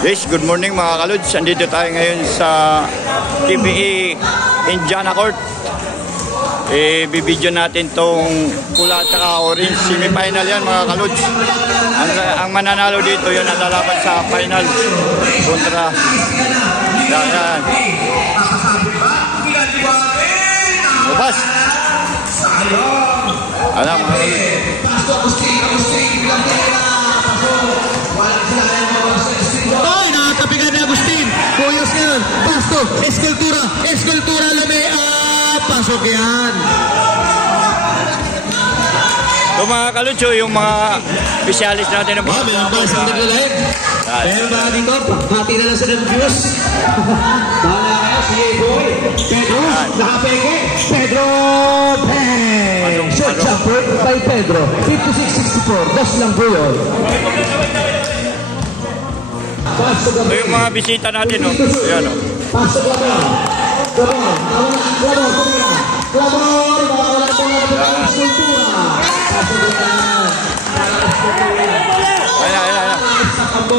Yes, good morning mga kalods. Andito tayo ngayon sa TPE Indiana Court. Bibidyo natin tong pula at orange. Semi-final yan mga kalods. Ang mananalo dito yun ang lalaban sa final kontra. Yan. Bubas. Alam mga kalods. Ay, nakatapigan ni Agustin. Kuyos ngayon. Pasto, eskultura, lamea. Pasok yan. So mga kalutso, yung mga specialist natin ng mga meron ba isang naglalahit? Meron ba dito? Hati na lang sa views. Bahala kayo, si Boy. Pedro, nakapeke. Pedro, bang! Shot jumper by Pedro. 56-64. Das lang po yun. So yung mga bisita natin, no? Ayan, no? Pasok lang.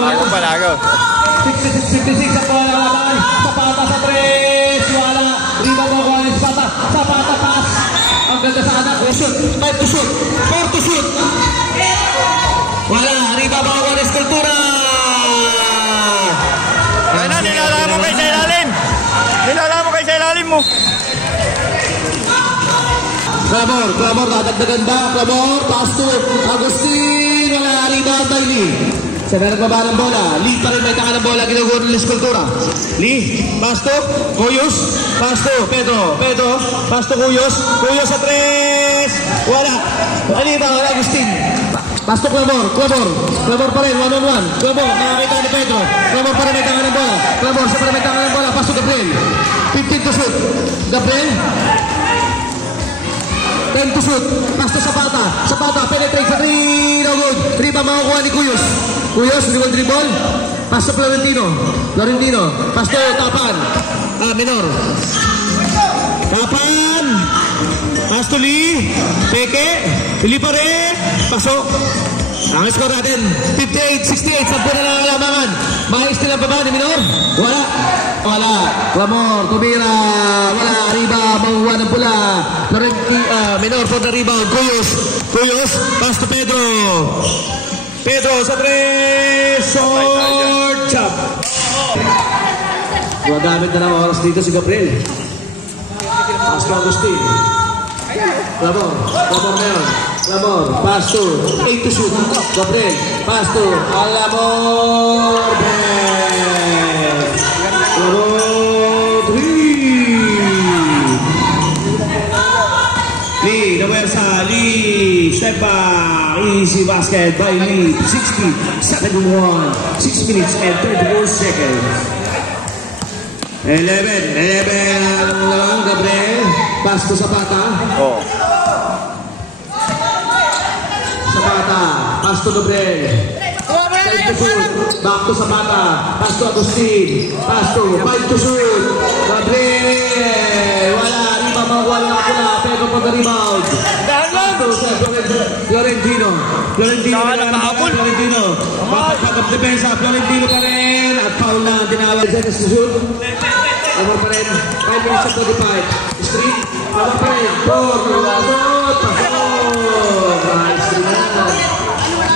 Ako pa lago. 56 ang bola laban. Zapata sa 3. Wala. Rebound mo ko. Zapata pass. Ang ganda sa anak. Shoot. 5 to shoot. 4 to shoot. Wala. Rebound mo ko. Eskultura. Kaya nilala mo kayo sa ilalim. Nilala mo kayo sa ilalim mo. Clamor, dadagdagan ba? Clamor, pass to Agustin. Wala. Rebound by Lee. Sabi nagbaba ng bola. Lee pa rin may taka ng bola. Ginuguro ng eskultura. Lee, pass to Cuyos. Pass to Pedro. Pass to Cuyos. Cuyos sa 3. Wala. Wala Agustin. Pass to Clamor pa rin, 1-on-1. Clamor, nakakita ni Pedro. Clamor pa rin may taka ng bola. Clamor, sa pa rin may taka ng bola. Pass to Gabriel. 15 to shoot. Gabriel. 10 to shoot. Pass to Zapata, penetrate sa 3. No good. Rebound makukuha ni Cuyos. Dribble. Pass to Florentino. Pass to Tapan. Minor. Tapan. Pass to Lee. Peke. Lee pa rin. Pasok. Ang score natin, 58-68. 10 na lang ang labangan. Mahis nila pa ba ni Minor? Wala. Clamor, tumira. Wala. Rebound. Mahuwa ng pula. Minor for the rebound. Cuyos. Pass to Pedro sa 3. Short jump. Gumagamit na ng oras dito si Gabriel. Pass to Agustin. Clamor ngayon. Pass to 8 to shoot. Gabriel. Pass to Alamor. Clamor 3. Lee, Nawersa. Lee. Step back. Easy basket by Lee. 60-71. 6 minutes and 34 seconds. 11 lang. Gabriel. Pass to Zapata. Pass to Gabriel. Back to Zapata. Pass to Agustin. Pass to 5 to shoot. Gabriel. Wala. Rebound makukuha lang ako na. Pero pag rebound. Pass to Florentino. Pagkakap-depensa. Florentino pa rin. At foul na tinawag. Seconds to shoot. Over pa rin. 5 minutes at 25. Street. Over pa rin.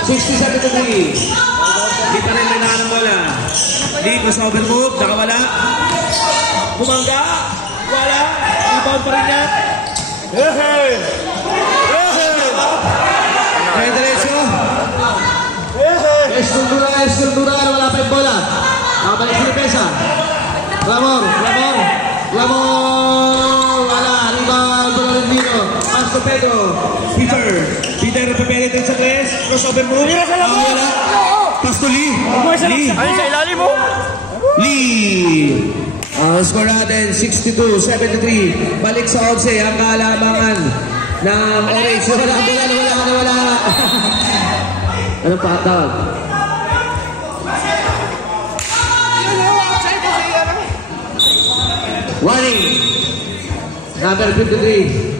60-73. Di pa rin may ng bola. Di crossover move. Nakawala. Bumangga. Wala. Rebound pa rin yan. Kaya diretso. Eskultura. Wala pa yung bola. Nakabalik sa depensa. Clamor. Wala. Rebound. Florentino. Pass to Pedro. Peter penetrate sa 3. Crossover move. Wala. Pass to Lee. Ayun sa ilalim mo. Lee. Ang score natin 62-73. Balik sa 11 ang kalamangan ng orange. Wala. Anong patawag? Warning. Number 53.